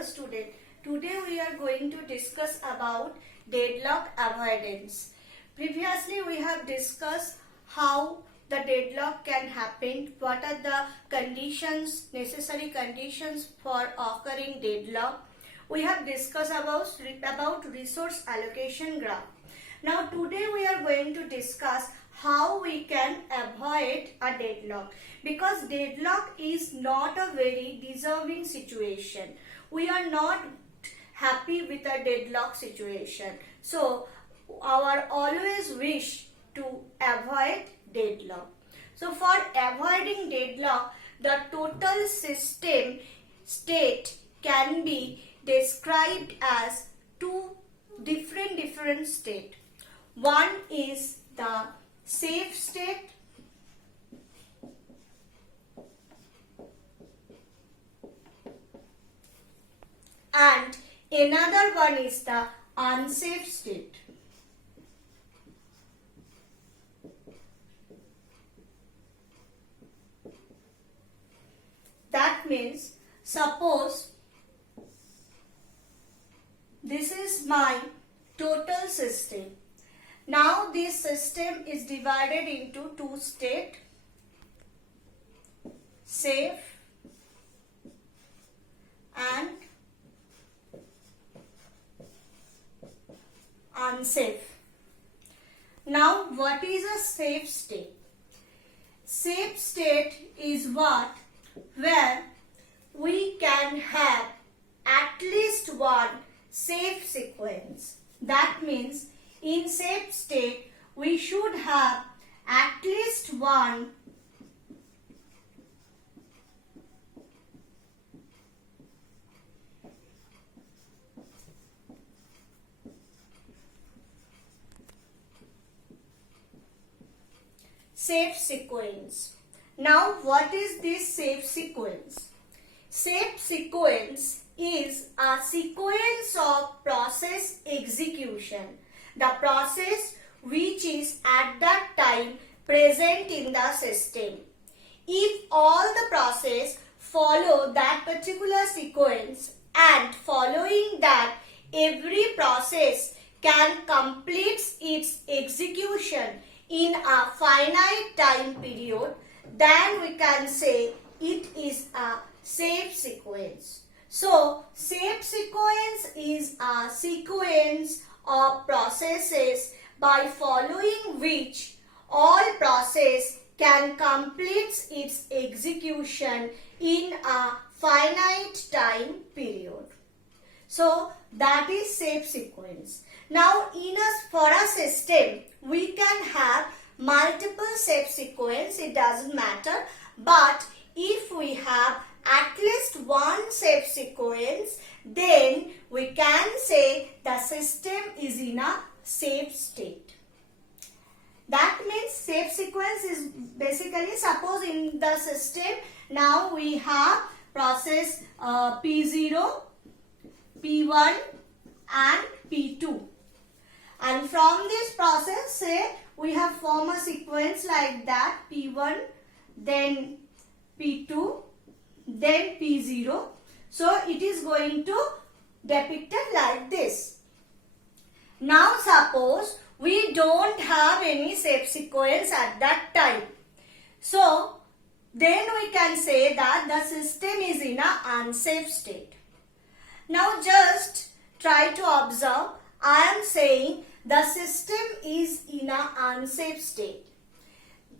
dear student. Today we are going to discuss about deadlock avoidance. Previously we have discussed how the deadlock can happen, what are the conditions, necessary conditions for occurring deadlock. We have discussed about resource allocation graph. Now today we are going to discuss how we can avoid a deadlock, because deadlock is not a very deserving situation. We are not happy with a deadlock situation. So our always wish to avoid deadlock. So for avoiding deadlock, the total system state can be described as two different state. One is the safe state and another one is the unsafe state. That means, suppose this is my total system. Now this system is divided into two states, safe and unsafe. Now what is a safe state? Safe state is what? Where we can have at least one safe sequence. That means in safe state we should have at least one safe sequence. Now what is this safe sequence? Safe sequence is a sequence of process execution. The process which is at that time present in the system. If all the process follow that particular sequence and following that every process can complete its execution in a finite time period, then we can say it is a safe sequence. So, safe sequence is a sequence of processes by following which all process can complete its execution in a finite time period. So, that is safe sequence. Now, for a system, we can have multiple safe sequence, it doesn't matter, but if we have at least one safe sequence, then we can say the system is in a safe state. That means safe sequence is basically, suppose in the system now we have process P0, P1 and P2. And from this process, say we have formed a sequence like that, P1, then P2, then P0. So it is going to depicted like this. Now suppose we don't have any safe sequence at that time. So then we can say that the system is in an unsafe state. Now just try to observe, I am saying the system is in an unsafe state.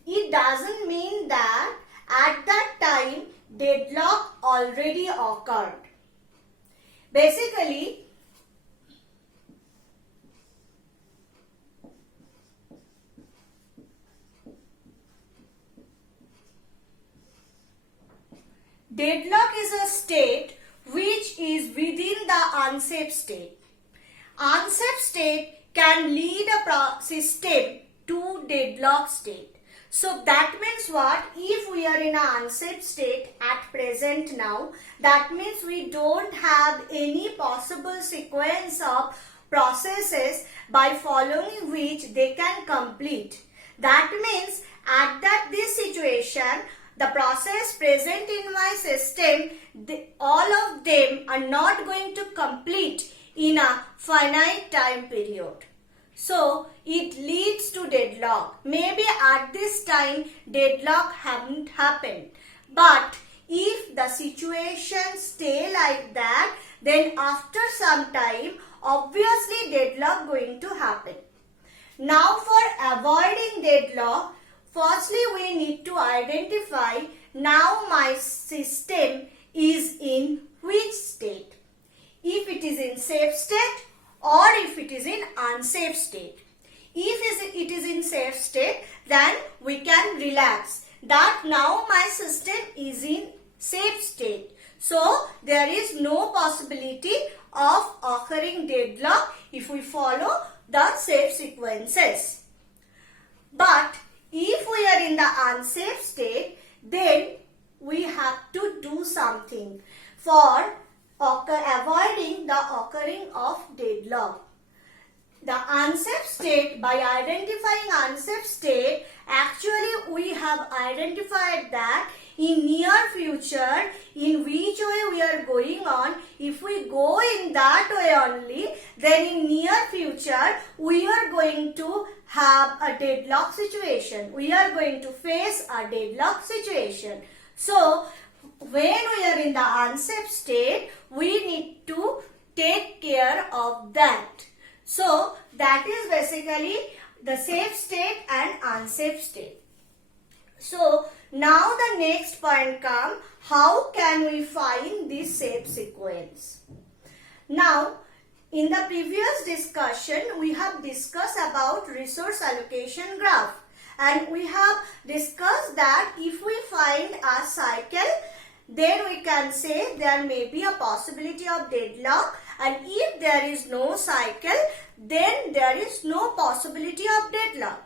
It doesn't mean that at that time deadlock already occurred. Basically, deadlock is a state which is within the unsafe state. Unsafe state can lead a system to deadlock state. So that means what? If we are in an unsafe state at present now, that means we don't have any possible sequence of processes by following which they can complete. That means at this situation, the process present in my system, all of them are not going to complete in a finite time period. So it leads to deadlock. Maybe at this time deadlock haven't happened. But if the situation stay like that, then after some time, obviously deadlock going to happen. Now for avoiding deadlock, firstly we need to identify now my system is in which state. If it is in safe state or if it is in unsafe state. If it is in safe state, then we can relax that now my system is in safe state. So there is no possibility of occurring deadlock if we follow the safe sequences. But if we are in the unsafe state, then we have to do something for avoiding the occurring of deadlock. The unsafe state, by identifying unsafe state, actually we have identified that in near future, in which way we are going on, if we go in that way only, then in near future we are going to have a deadlock situation. We are going to face a deadlock situation. So when we are in the unsafe state, we need to take care of that. So that is basically the safe state and unsafe state. So now the next point comes, how can we find this safe sequence? Now in the previous discussion we have discussed about resource allocation graph, and we have discussed that if we find a cycle, then we can say there may be a possibility of deadlock, and if there is no cycle, then there is no possibility of deadlock.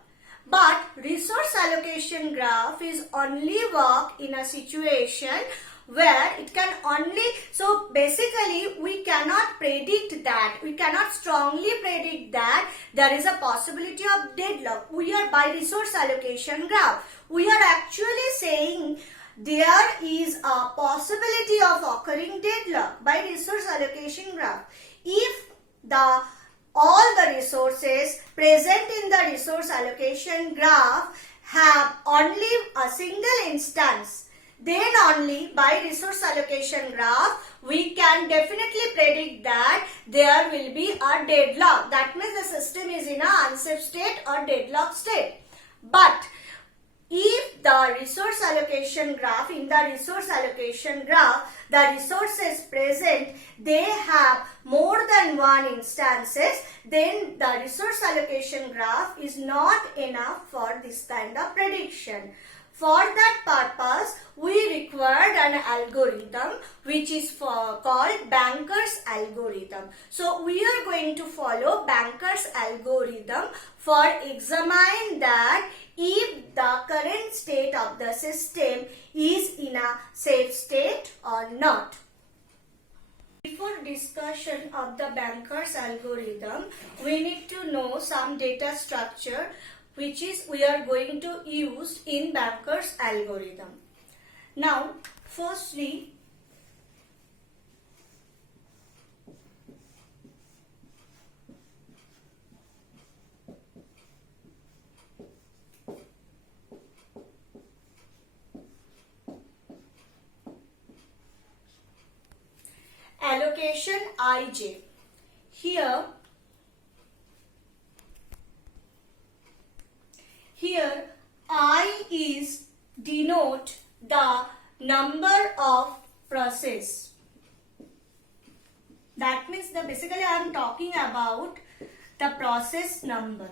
But resource allocation graph is only work in a situation where it can only, so basically we cannot predict that, we cannot strongly predict that there is a possibility of deadlock. We are by resource allocation graph, we are actually saying there is a possibility of occurring deadlock by resource allocation graph. If all the resources present in the resource allocation graph have only a single instance, then only by resource allocation graph we can definitely predict that there will be a deadlock. That means the system is in an unsafe state or deadlock state. But if the resource allocation graph, in the resource allocation graph, the resources present, they have more than one instances, then the resource allocation graph is not enough for this kind of prediction. For that purpose, we required an algorithm which is called Banker's algorithm. So we are going to follow Banker's algorithm for examine that if the current state of the system is in a safe state or not. Before discussion of the Banker's algorithm, we need to know some data structure which is we are going to use in Banker's algorithm. Now, firstly, allocation Ij. Here I is denote the number of process. That means basically I am talking about the process number.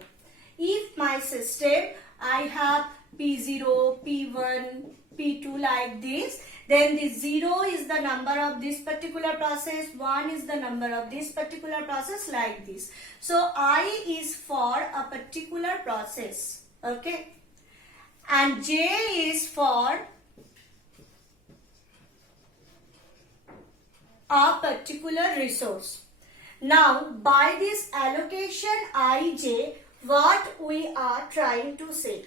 If my system I have P0, P1, P2 like this, then the 0 is the number of this particular process, 1 is the number of this particular process like this. So I is for a particular process. Okay, and J is for a particular resource. Now by this allocation Ij, what we are trying to say,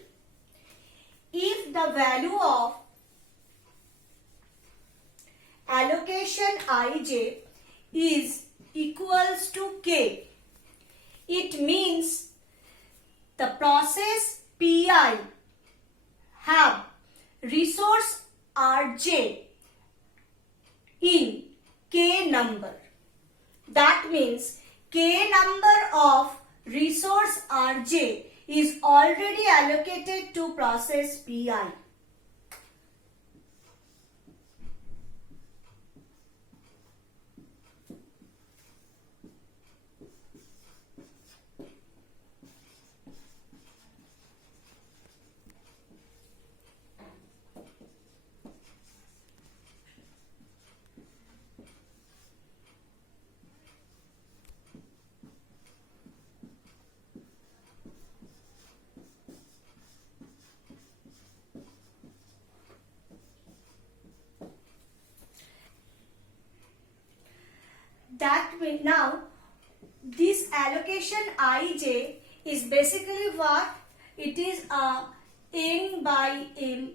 if the value of allocation ij is equals to k. It means the process Pi have resource Rj in k number. That means k number of resource Rj is already allocated to process Pi. That way, now this allocation ij is basically what? It is a n by m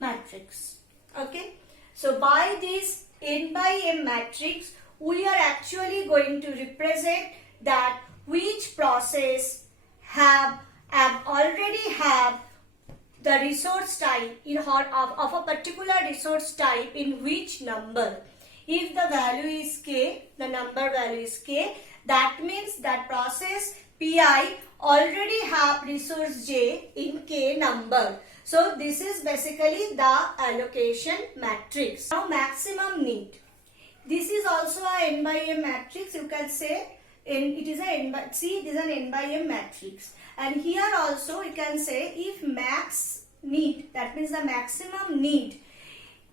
matrix. Okay, so by this n by m matrix we are actually going to represent that which process have already have the resource type in of a particular resource type in which number. If the value is k, the number value is k, that means that process Pi already have resource j in k number. So this is basically the allocation matrix. Now maximum need. This is also a n by m matrix. You can say it is a n by, see, it is an n by m matrix. And here also you can say if max need, that means the maximum need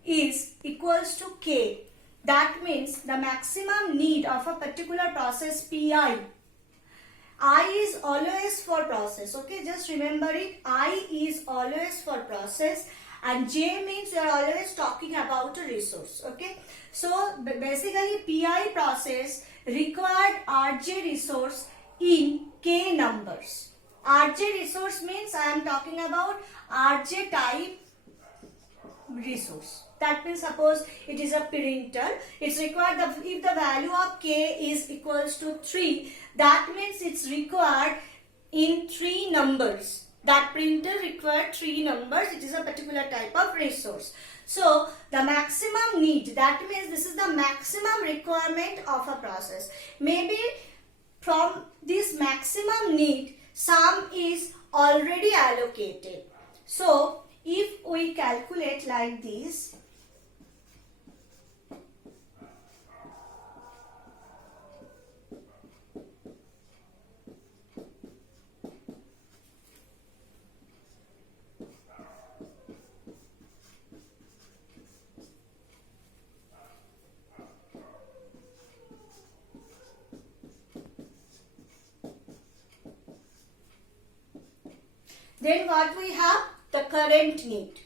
is equals to k. That means the maximum need of a particular process Pi. I is always for process. Okay, just remember it. I is always for process and J means we are always talking about a resource. Okay, so basically Pi process required Rj resource in k numbers. Rj resource means I am talking about Rj type resource. That means suppose it is a printer, it's required if the value of k is equals to 3, that means it's required in 3 numbers. That printer required 3 numbers, it is a particular type of resource. So the maximum need, that means this is the maximum requirement of a process. Maybe from this maximum need, some is already allocated. So if we calculate like this, then what we have? The current need.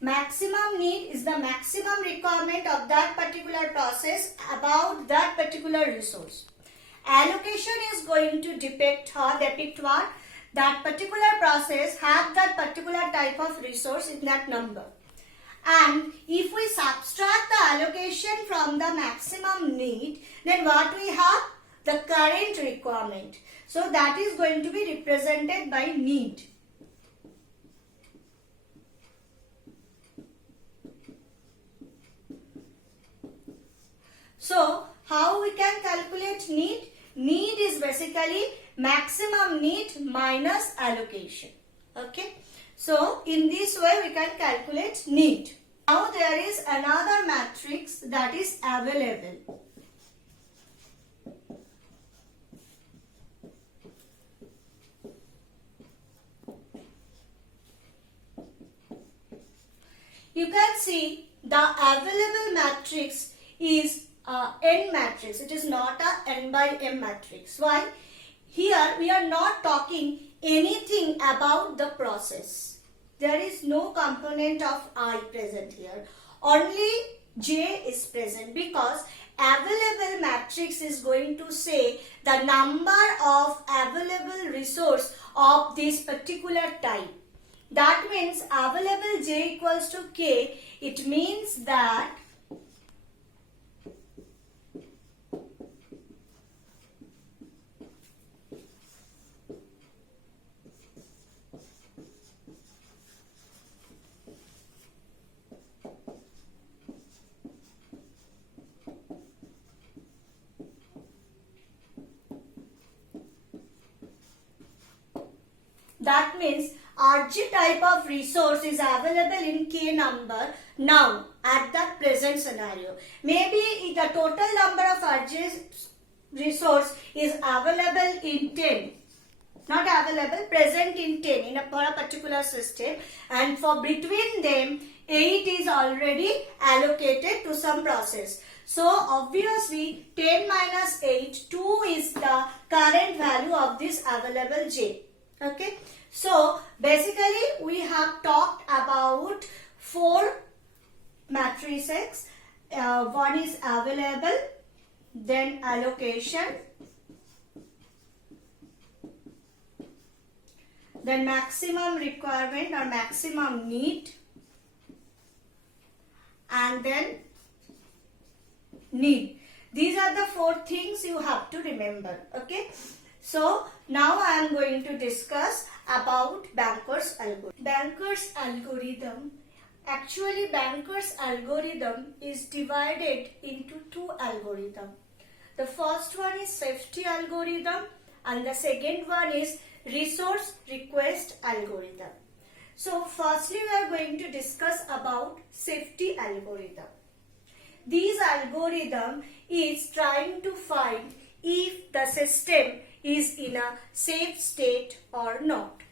Maximum need is the maximum requirement of that particular process about that particular resource. Allocation is going to depict what? That particular process have that particular type of resource in that number. And if we subtract the allocation from the maximum need, then what we have? The current requirement. So that is going to be represented by need. So how we can calculate need? Need is basically maximum need minus allocation. Okay. So in this way we can calculate need. Now there is another matrix that is available. You can see the available matrix is n matrix. It is not a n by m matrix. Why? Here we are not talking anything about the process. There is no component of I present here. Only J is present because available matrix is going to say the number of available resource of this particular type. That means available J equals to K. It means that That means Rg type of resource is available in K number now at that present scenario. Maybe the total number of Rg resource is available in 10. Not available, present in 10 in for a particular system, and for between them 8 is already allocated to some process. So obviously 10 minus 8, 2 is the current value of this available J. Okay. So basically we have talked about 4 matrices. One is available, then allocation, then maximum requirement or maximum need, and then need. These are the 4 things you have to remember. Okay. So now I am going to discuss about Banker's algorithm. Banker's algorithm. Actually, Banker's algorithm is divided into 2 algorithms. The first one is safety algorithm and the second one is resource request algorithm. So firstly we are going to discuss about safety algorithm. This algorithm is trying to find if the system is in a safe state or not.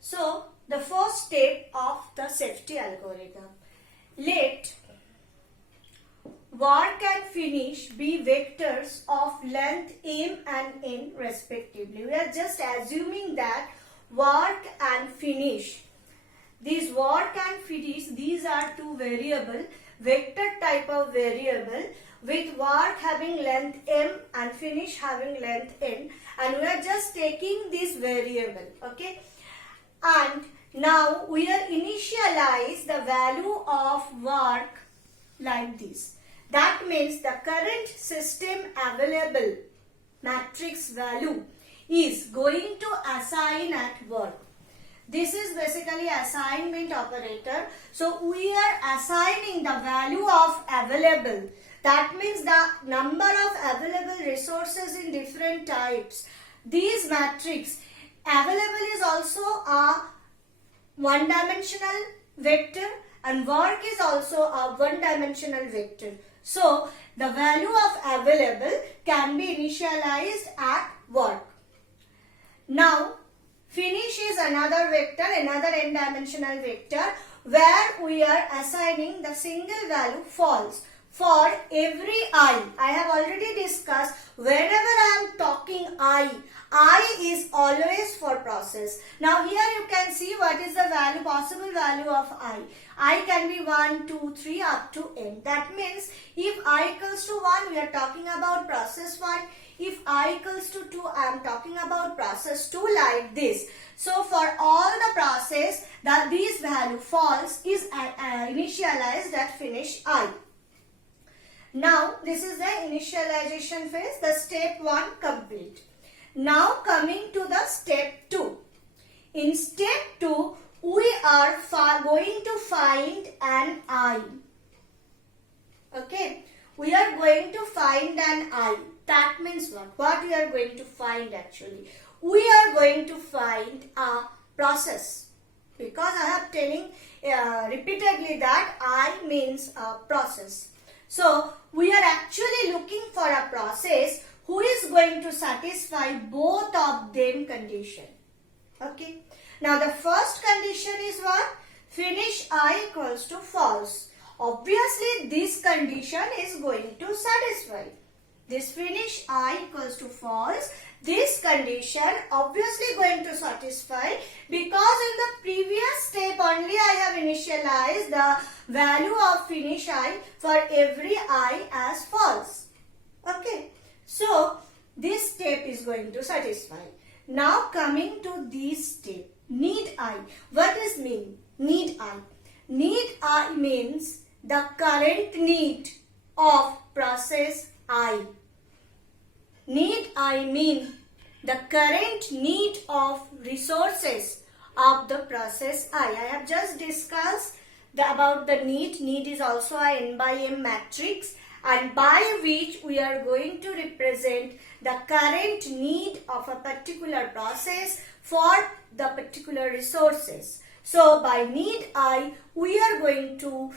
So the first step of the safety algorithm. Let work and finish be vectors of length m and n respectively. We are just assuming that work and finish. These work and finish, these are 2 variable, vector type of variable with work having length m and finish having length n, and we are just taking this variable. Okay. And now we are initialize the value of work like this. That means the current system available matrix value is going to assign at work. This is basically assignment operator. So we are assigning the value of available. That means the number of available resources in different types. These matrix available is also a one-dimensional vector and work is also a one-dimensional vector. So the value of available can be initialized at work. Now finish is another vector, another n-dimensional vector where we are assigning the single value false for every I. I have already discussed whenever I am talking I is always for process. Now here you can see what is the value, possible value of I. I can be 1, 2, 3 up to n. That means if I equals to 1 we are talking about process 1. If I equals to 2 I am talking about process 2 like this. So for all the process that this value false is initialized at finish I. Now this is the initialization phase, the step 1 complete. Now coming to the step 2. In step 2 we are going to find an I. Okay, we are going to find an I. That means what? What we are going to find actually? We are going to find a process. Because I have telling repeatedly that I means a process. So we are actually looking for a process who is going to satisfy both of them condition. Okay. Now the first condition is what? Finish I equals to false. Obviously this condition is going to satisfy. This finish I equals to false. This condition obviously going to satisfy because in the previous step only I have initialized the value of finish I for every I as false. Okay. So this step is going to satisfy. Now coming to this step. Need I. What does mean? Need I. Need I means the current need of process I. Need I mean the current need of resources of the process I. I have just discussed about the need. Need is also a n by m matrix, and by which we are going to represent the current need of a particular process for the particular resources. So by need I, we are going to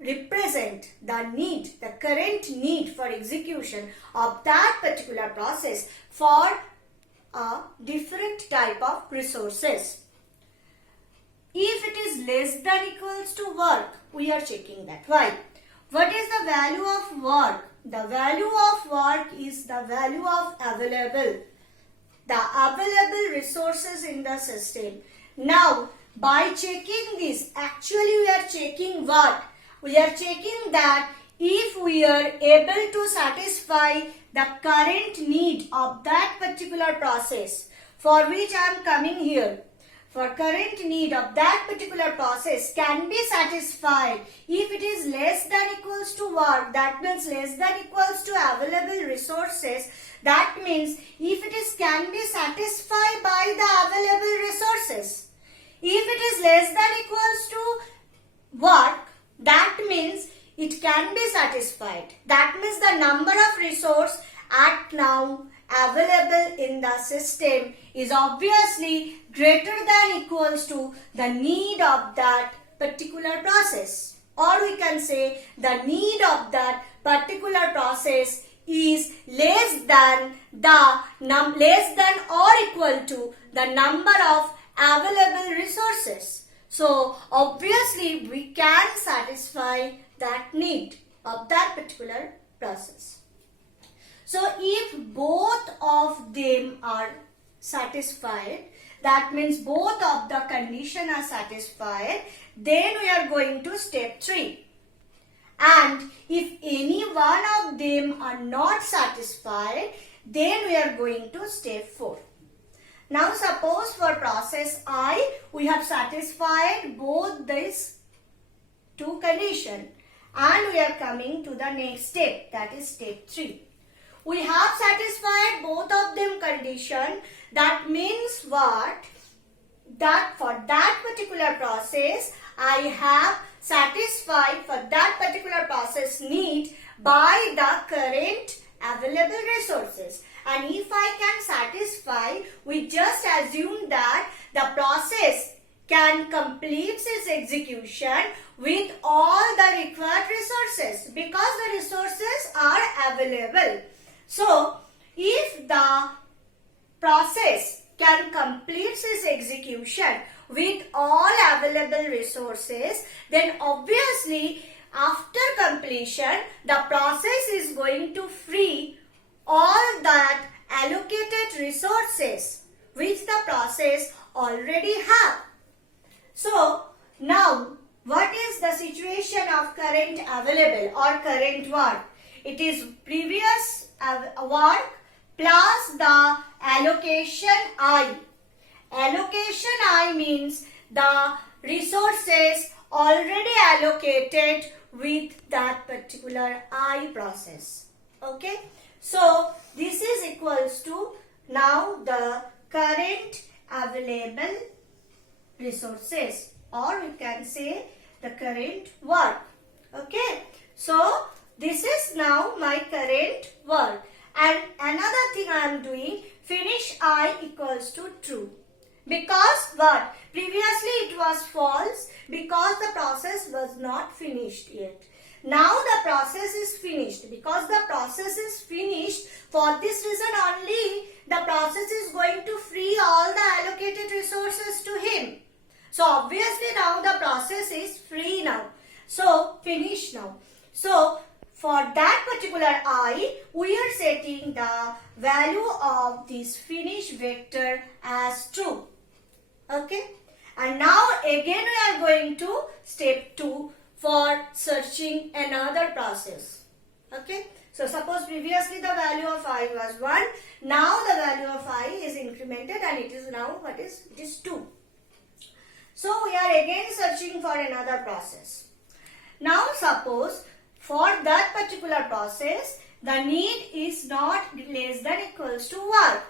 represent the need, the current need for execution of that particular process for a different type of resources. If it is less than equals to work, we are checking that. Why? What is the value of work? The value of work is the value of available, the available resources in the system. Now, by checking this, actually we are checking what? We are checking that if we are able to satisfy the current need of that particular process for which I am coming here. For current need of that particular process can be satisfied if it is less than equals to work, that means less than equals to available resources. That means if it is can be satisfied by the available resources. If it is less than equals to work, that means it can be satisfied. That means the number of resource at now available in the system is obviously greater than equals to the need of that particular process. Or we can say the need of that particular process is less than or equal to the number of available resources. So obviously we can satisfy that need of that particular process. So if both of them are satisfied, that means both of the condition are satisfied, then we are going to step 3. And if any one of them are not satisfied, then we are going to step 4. Now suppose for process I, we have satisfied both these two conditions and we are coming to the next step, that is step 3. We have satisfied both of them condition. That means what? That for that particular process, I have satisfied for that particular process need by the current available resources. And if I can satisfy, we just assume that the process can complete its execution with all the required resources because the resources are available. So, if the process can complete its execution with all available resources, then obviously after completion, the process is going to free all that allocated resources which the process already have. So, now what is the situation of current available or current work? It is previous work plus the allocation I. Allocation I means the resources already allocated with that particular I process. Okay. So this is equals to now the current available resources, or we can say the current work. Okay. So this is now my current work. And another thing I am doing, finish I equals to true. Because what? Previously it was false because the process was not finished yet. Now the process is finished. Because the process is finished, for this reason only the process is going to free all the allocated resources to him. So obviously now the process is free now. So finish now. So for that particular I, we are setting the value of this finish vector as true. Okay. And now again we are going to step 2 for searching another process. Okay. So suppose previously the value of I was 1. Now the value of I is incremented and it is now what is? It is 2. So we are again searching for another process. Now suppose for that particular process, the need is not less than equals to work.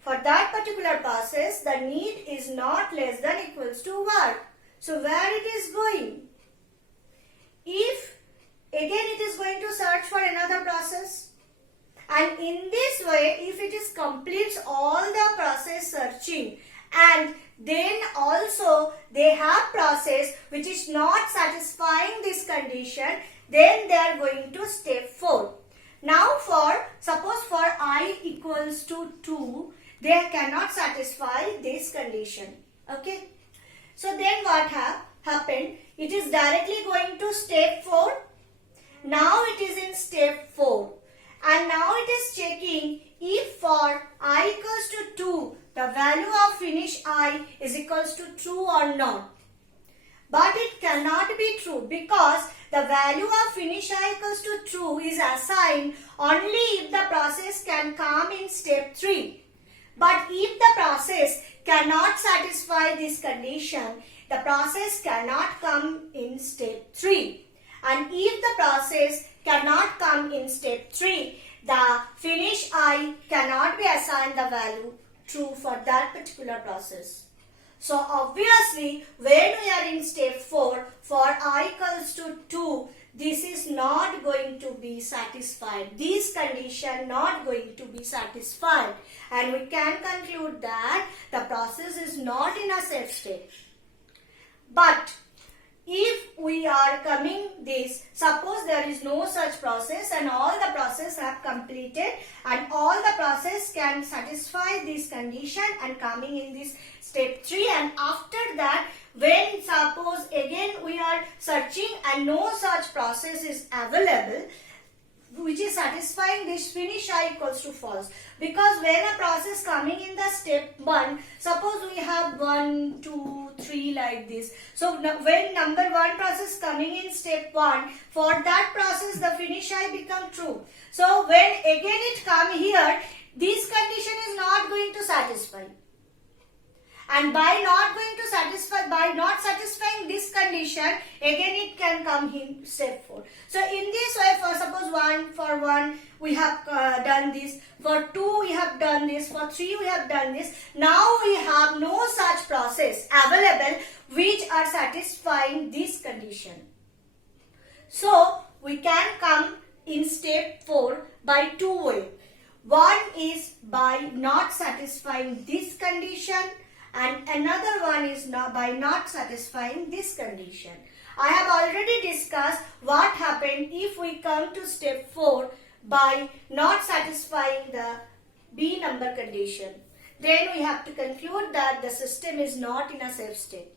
For that particular process, the need is not less than equals to work. So where it is going? If again it is going to search for another process And in this way, if it is completes all the process searching and then also they have process which is not satisfying this condition, then they are going to step 4. Now suppose for I equals to 2, they cannot satisfy this condition. Okay. So then what happened? It is directly going to step 4. Now it is in step 4. And now it is checking if for I equals to 2, the value of finish I is equals to true or not. But it cannot be true because the value of finish I equals to true is assigned only if the process can come in step 3. But if the process cannot satisfy this condition, the process cannot come in step 3. And if the process cannot come in step 3, the finish I cannot be assigned the value true for that particular process. So obviously, when we are in step 4, for I equals to 2, this is not going to be satisfied. This condition not going to be satisfied. And we can conclude that the process is not in a safe state. But if we are coming this, suppose there is no such process and all the process have completed and all the process can satisfy this condition and coming in this step 3, and after that when suppose again we are searching and no such process is available which is satisfying this finish I equals to false. Because when a process coming in the step 1, suppose we have 1, 2, 3 like this. So when number 1 process coming in step 1, for that process the finish I become true. So when again it come here, this condition is not going to satisfy. And by not satisfying this condition, again it can come in step 4. So in this way, for suppose for 1 we have done this, for 2 we have done this, for 3 we have done this. Now we have no such process available which are satisfying this condition. So we can come in step 4 by 2 ways. One is by not satisfying this condition, and another one is by not satisfying this condition. I have already discussed what happened if we come to step 4 by not satisfying the B number condition. Then we have to conclude that the system is not in a safe state.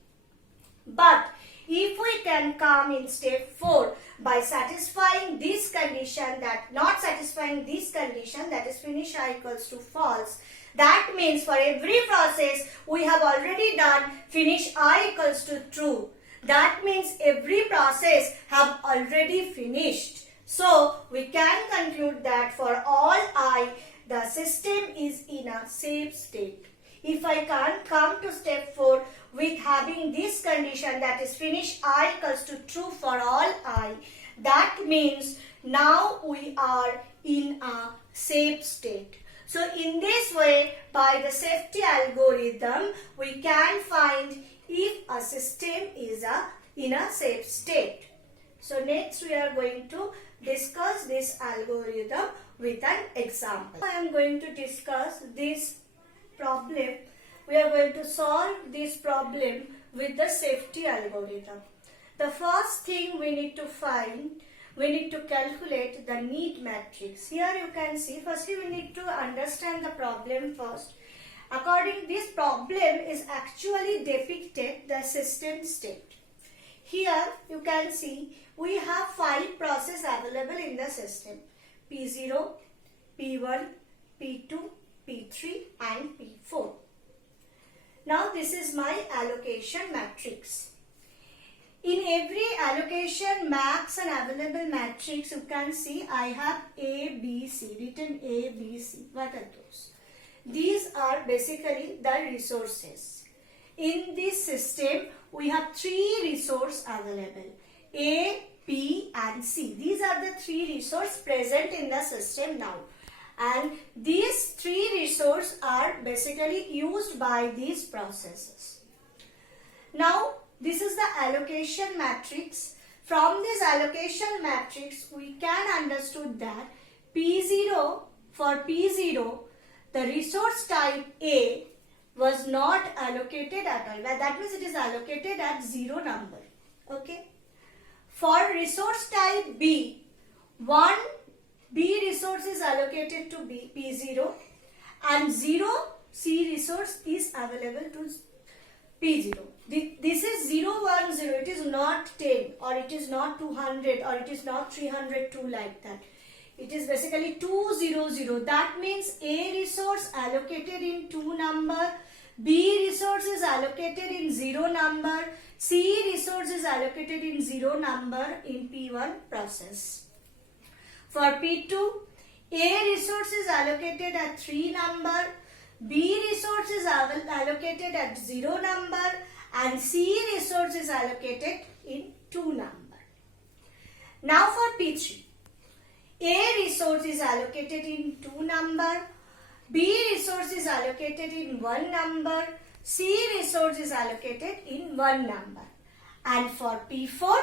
But if we can come in step 4 by satisfying this condition, that not satisfying this condition, that is finish I equals to false, that means for every process we have already done finish I equals to true. That means every process have already finished. So we can conclude that for all I, the system is in a safe state. If I can't come to step 4 with having this condition, that is finish I equals to true for all I, that means now we are in a safe state. So in this way, by the safety algorithm, we can find if a system is in a safe state. So next we are going to discuss this algorithm with an example. I am going to discuss this problem. We are going to solve this problem with the safety algorithm. The first thing we need to calculate the need matrix. Here you can see, firstly we need to understand the problem first. According this problem is actually depicted the system state. Here you can see we have 5 processes available in the system. P0, P1, P2, P3 and P4. Now this is my allocation matrix. In every allocation max and available matrix, you can see I have A, B, C, written A, B, C. What are those? These are basically the resources. In this system, we have 3 resources available. A, B and C. These are the 3 resources present in the system now. And these 3 resources are basically used by these processes. Now, this is the allocation matrix. From this allocation matrix, we can understood that P0 for P0, the resource type A was not allocated at all. That means it is allocated at 0 number. Okay. For resource type B, one B resource is allocated to P0 and 0 C resource is available to P0. This is 0, 1, 0. It is not 10 or it is not 200 or it is not 302 like that. It is basically 200. That means A resource allocated in 2 number, B resource is allocated in 0 number, C resource is allocated in 0 number in P1 process. For P2, A resource is allocated at 3 number, B resource is allocated at 0 number and C resource is allocated in 2 number. Now for P3, A resource is allocated in 2 number, B resource is allocated in 1 number, C resource is allocated in 1 number. And for P4,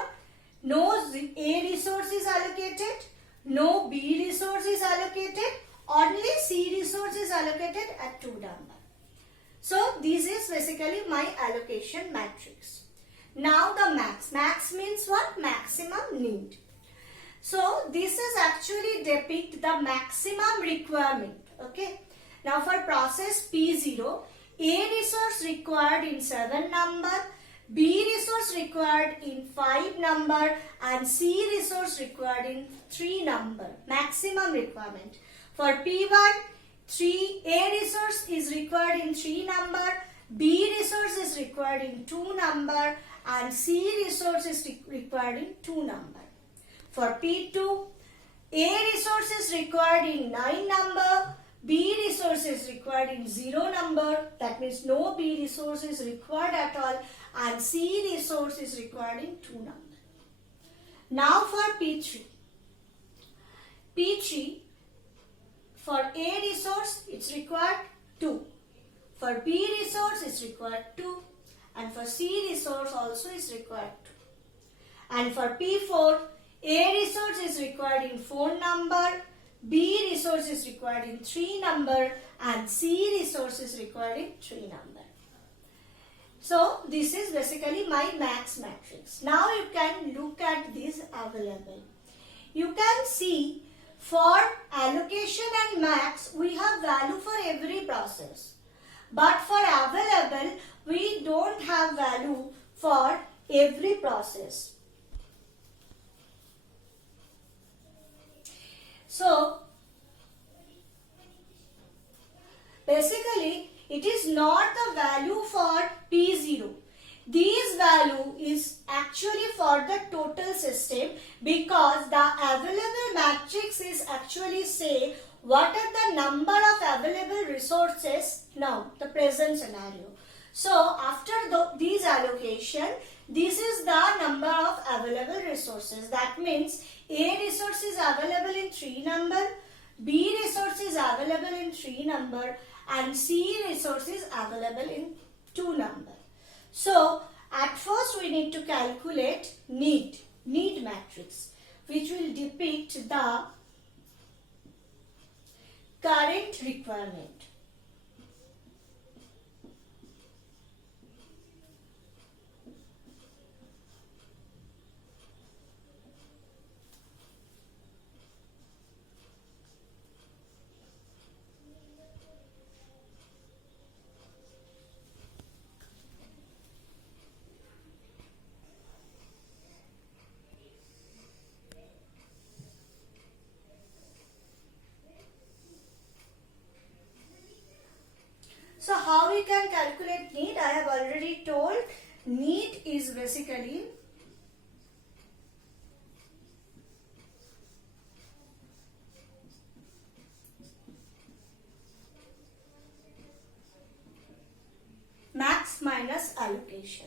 no A resource is allocated, no B resource is allocated, only C resource is allocated at 2 number. So this is basically my allocation matrix. Now the max. Max means what? Maximum need. So this is actually depict the maximum requirement. Okay. Now for process P0, A resource required in 7 number, B resource required in 5 number and C resource required in 3 number. Maximum requirement. For P1, A resource is required in 3 number, B resource is required in 2 number and C resource is required in 2 number. For P2, A resource is required in 9 number, B resource is required in 0 number, that means no B resource is required at all and C resource is required in 2 number. Now for P3, for A resource it's required 2, for B resource is required 2 and for C resource also is required 2. And for P4, A resource is required in 4 number, B resource is required in 3 number and C resource is required in 3 number. So this is basically my max matrix. Now you can look at this available. You can see for allocation and max we have value for every process. But for available we don't have value for every process. So basically it is not the value for P0. This value is actually for the total system because the available matrix is actually say what are the number of available resources now, the present scenario. So after these allocation, this is the number of available resources. That means A resource is available in 3 number, B resource is available in 3 number and C resource is available in 2 number. So at first we need to calculate need matrix which will depict the current requirement. So how we can calculate need? I have already told need is basically max minus allocation.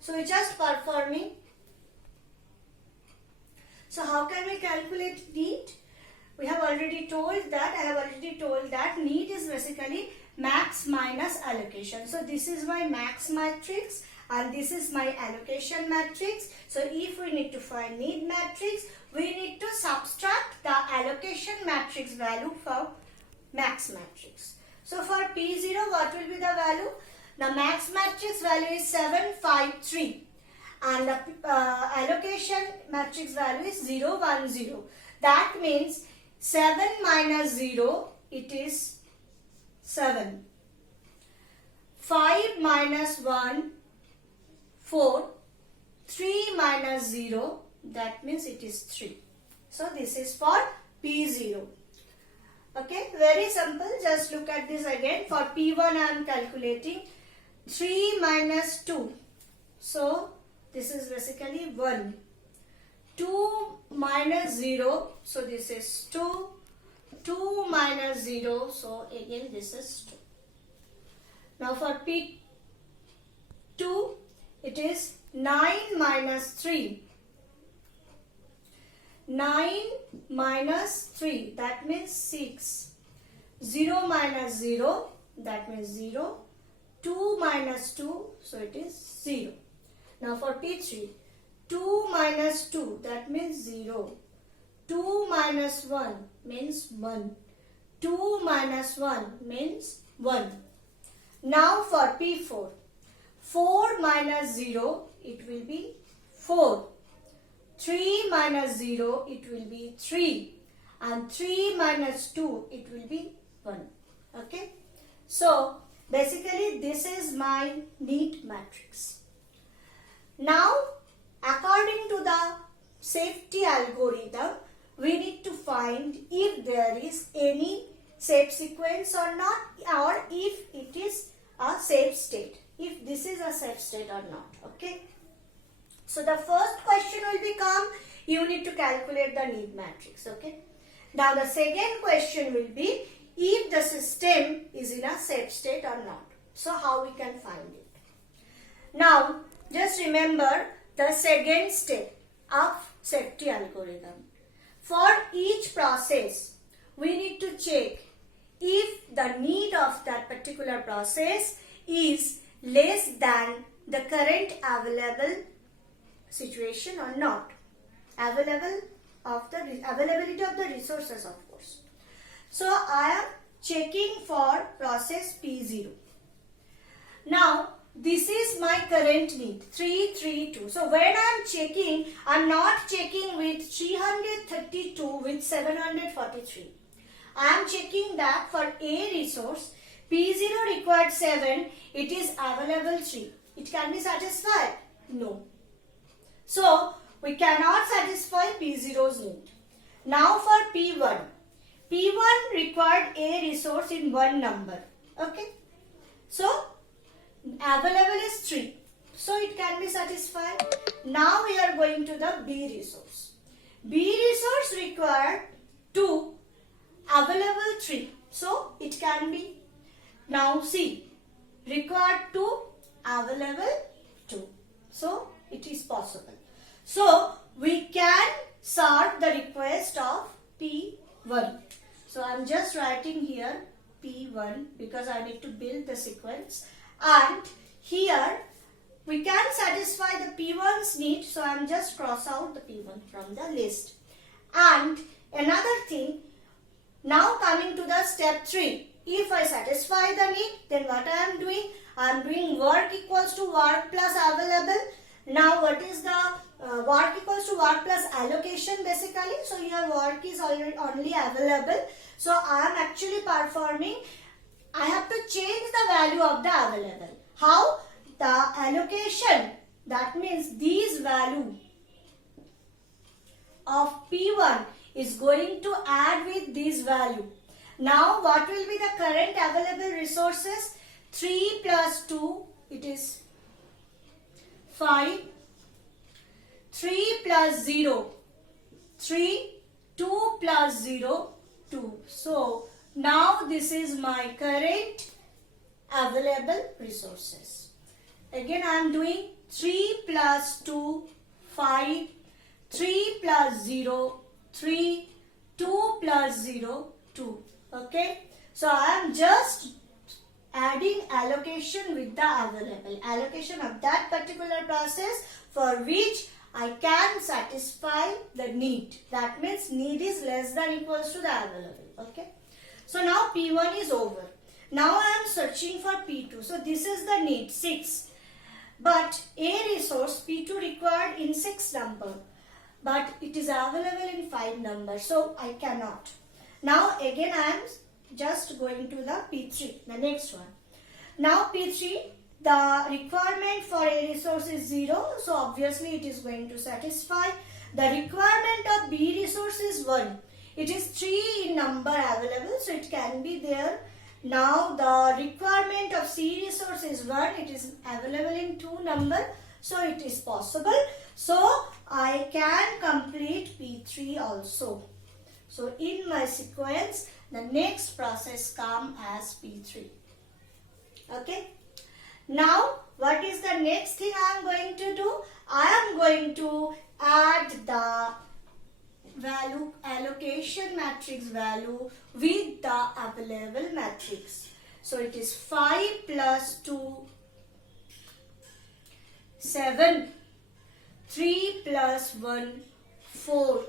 So we're just performing. So how can we calculate need? We have already told that, I have already told that need is basically max minus allocation. So this is my max matrix and this is my allocation matrix. So if we need to find need matrix, we need to subtract the allocation matrix value from max matrix. So for P0, what will be the value? The max matrix value is 7, 5, 3. And the allocation matrix value is 0, 1, 0. That means 7 minus 0, it is 7. 5 minus 1, 4. 3 minus 0, that means it is 3. So this is for P0. Okay, very simple. Just look at this again. For P1 I am calculating 3 minus 2. So this is basically 1. 2 minus 0. So this is 2. 2 minus 0. So again this is 2. Now for P2 it is 9 minus 3. 9 minus 3, that means 6. 0 minus 0, that means 0. 2 minus 2, so it is 0. Now for P3, 2 minus 2, that means 0. 2 minus 1 means 1. 2 minus 1 means 1. Now for P4, 4 minus 0, it will be 4. 3 minus 0, it will be 3. And 3 minus 2, it will be 1. Okay. So, basically this is my neat matrix. Now, according to the safety algorithm, we need to find if there is any safe sequence or not, or if it is a safe state. If this is a safe state or not. Okay. So the first question will become, you need to calculate the need matrix. Okay. Now the second question will be, if the system is in a safe state or not. So how we can find it? Now just remember the second step of safety algorithm. For each process, we need to check if the need of that particular process is less than the current available situation or not. Availability of the resources, of course. So I am checking for process P0. Now this is my current need 332. So when I am checking, I am not checking with 332 with 743. I am checking that for a resource P0 required 7, it is available 3. It can be satisfied? No. So, we cannot satisfy P0's need. Now for P1. P1 required a resource in one number. Okay. So, available is 3. So, it can be satisfied. Now we are going to the B resource. B resource required 2, available 3. So, it can be. Now C, required 2, available 2. So, it is possible. So, we can serve the request of P1. So, I am just writing here P1 because I need to build the sequence. And here, we can satisfy the P1's need. So, I am just cross out the P1 from the list. And another thing, now coming to the step 3. If I satisfy the need, then what I am doing? I am doing work equals to work plus available. Now what is the work equals to work plus allocation basically? So your work is already only available. So I am actually performing, I have to change the value of the available. How? The allocation, that means these value of P1 is going to add with this value. Now what will be the current available resources? 3 plus 2, it is 5. 3 plus 0, 3. 2 plus 0, 2. So now this is my current available resources. Again I am doing 3 plus 2, 5. 3 plus 0, 3. 2 plus 0, 2. Okay. So I am just adding allocation with the available. Allocation of that particular process for which I can satisfy the need. That means need is less than equals to the available. Okay. So now P1 is over. Now I am searching for P2. So this is the need 6. But a resource P2 required in 6 number. But it is available in 5 number. So I cannot. Now again I am just going to the P3, the next one. Now P3, the requirement for a resource is 0. So obviously it is going to satisfy. The requirement of B resource is 1. It is 3 in number available. So it can be there. Now the requirement of C resource is 1. It is available in 2 number. So it is possible. So I can complete P3 also. So in my sequence, the next process come as P3. Okay. Now what is the next thing I am going to do? I am going to add the value allocation matrix value with the available matrix. So it is 5 plus 2, 7, 3 plus 1, 4,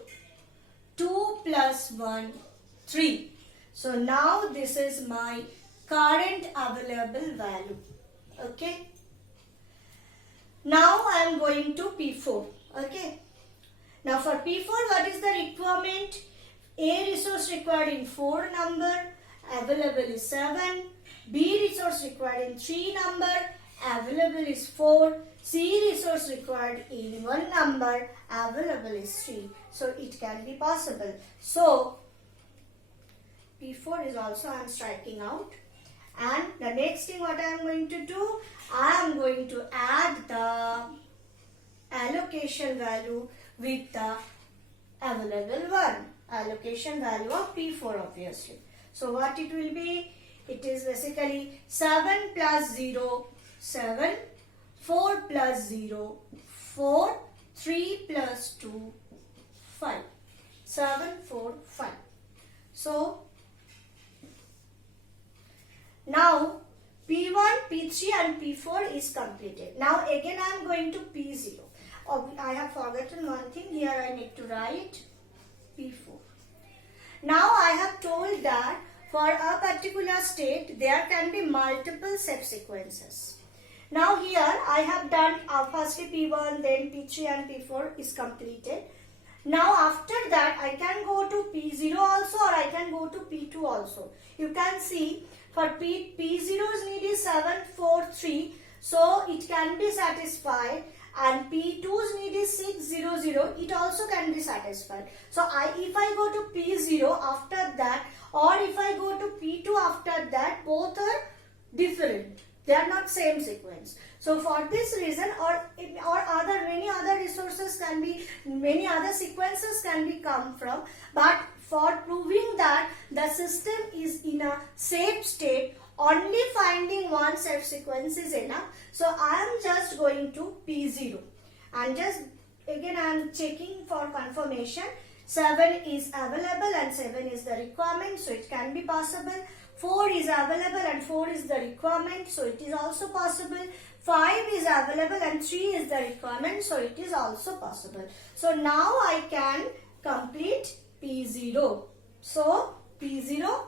2 plus 1, 3. So now this is my current available value. Okay. Now I am going to P4. Okay. Now for P4, what is the requirement? A resource required in 4 number, available is 7. B resource required in 3 number, available is 4. C resource required in 1 number, available is 3. So it can be possible. So P4 is also I am striking out. And the next thing what I am going to do, I am going to add the allocation value with the available one. Allocation value of P4 obviously. So what it will be? It is basically 7 plus 0, 7, 4 plus 0, 4, 3 plus 2, 5. 7, 4, 5. So now P1, P3 and P4 is completed. Now again I am going to P0. Oh, I have forgotten one thing. Here I need to write P4. Now I have told that for a particular state there can be multiple subsequences. Now here I have done firstly P1, then P3 and P4 is completed. Now after that I can go to P0 also, or I can go to P2 also. You can see for P0's need is 7, 4, 3. So it can be satisfied. And P2's need is 6, 0, 0. It also can be satisfied. So if I go to P0 after that, or if I go to P2 after that, both are different. They are not same sequence. So for this reason, or many other resources can be, many other sequences can be come from. But for proving that the system is in a safe state, only finding one subsequence is enough. So I am just going to P0 and just again I am checking for confirmation. 7 is available and 7 is the requirement, so it can be possible. 4 is available and 4 is the requirement, so it is also possible. 5 is available and 3 is the requirement, so it is also possible. So now I can complete P0. So P0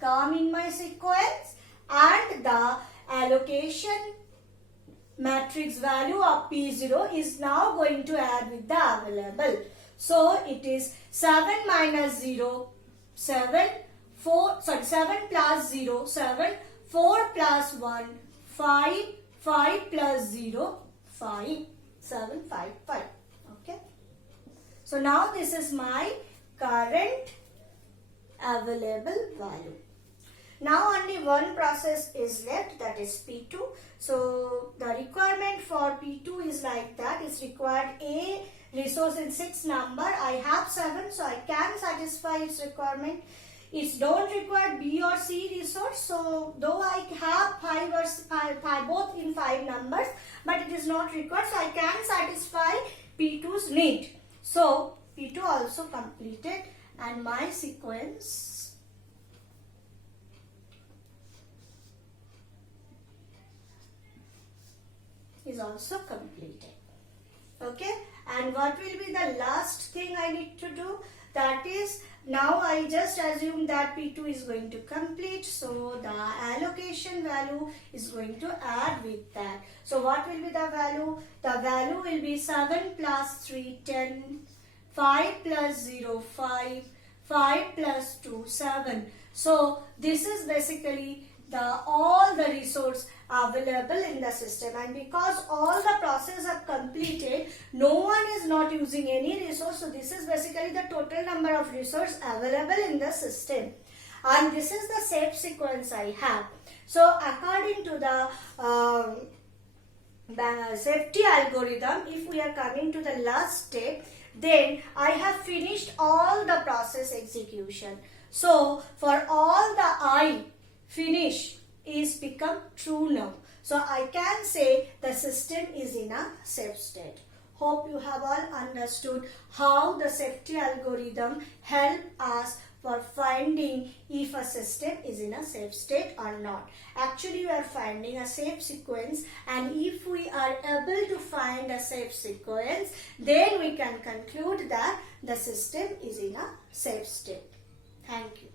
come in my sequence and the allocation matrix value of P0 is now going to add with the available. So it is 7 minus 0, 7, 7 plus 0, 7, 4 plus 1, 5, 5 plus 0, 5, 7, 5, 5. Okay. So now this is my current available value. Now only one process is left, that is P2. So the requirement for P2 is like that. It's required A resource in 6 number. I have 7, so I can satisfy its requirement. It don't require B or C resource. So though I have 5 or 5 both in 5 numbers, but it is not required. So I can satisfy P2's need. So P2 also completed and my sequence is also completed. Okay, and what will be the last thing I need to do? that is, now I just assume that P2 is going to complete, so the allocation value is going to add with that. So what will be the value? The value will be 7 plus 3, 10, 5 plus 0, 5, 5 plus 2, 7. So this is basically all the resource available in the system, and because all the processes are completed, no one is not using any resource. So this is basically the total number of resource available in the system, and this is the safe sequence I have. So according to the safety algorithm, if we are coming to the last step, then I have finished all the process execution. So for all the I, finish is become true now. So I can say the system is in a safe state. Hope you have all understood how the safety algorithm help us for finding if a system is in a safe state or not. Actually, we are finding a safe sequence, and if we are able to find a safe sequence, then we can conclude that the system is in a safe state. Thank you.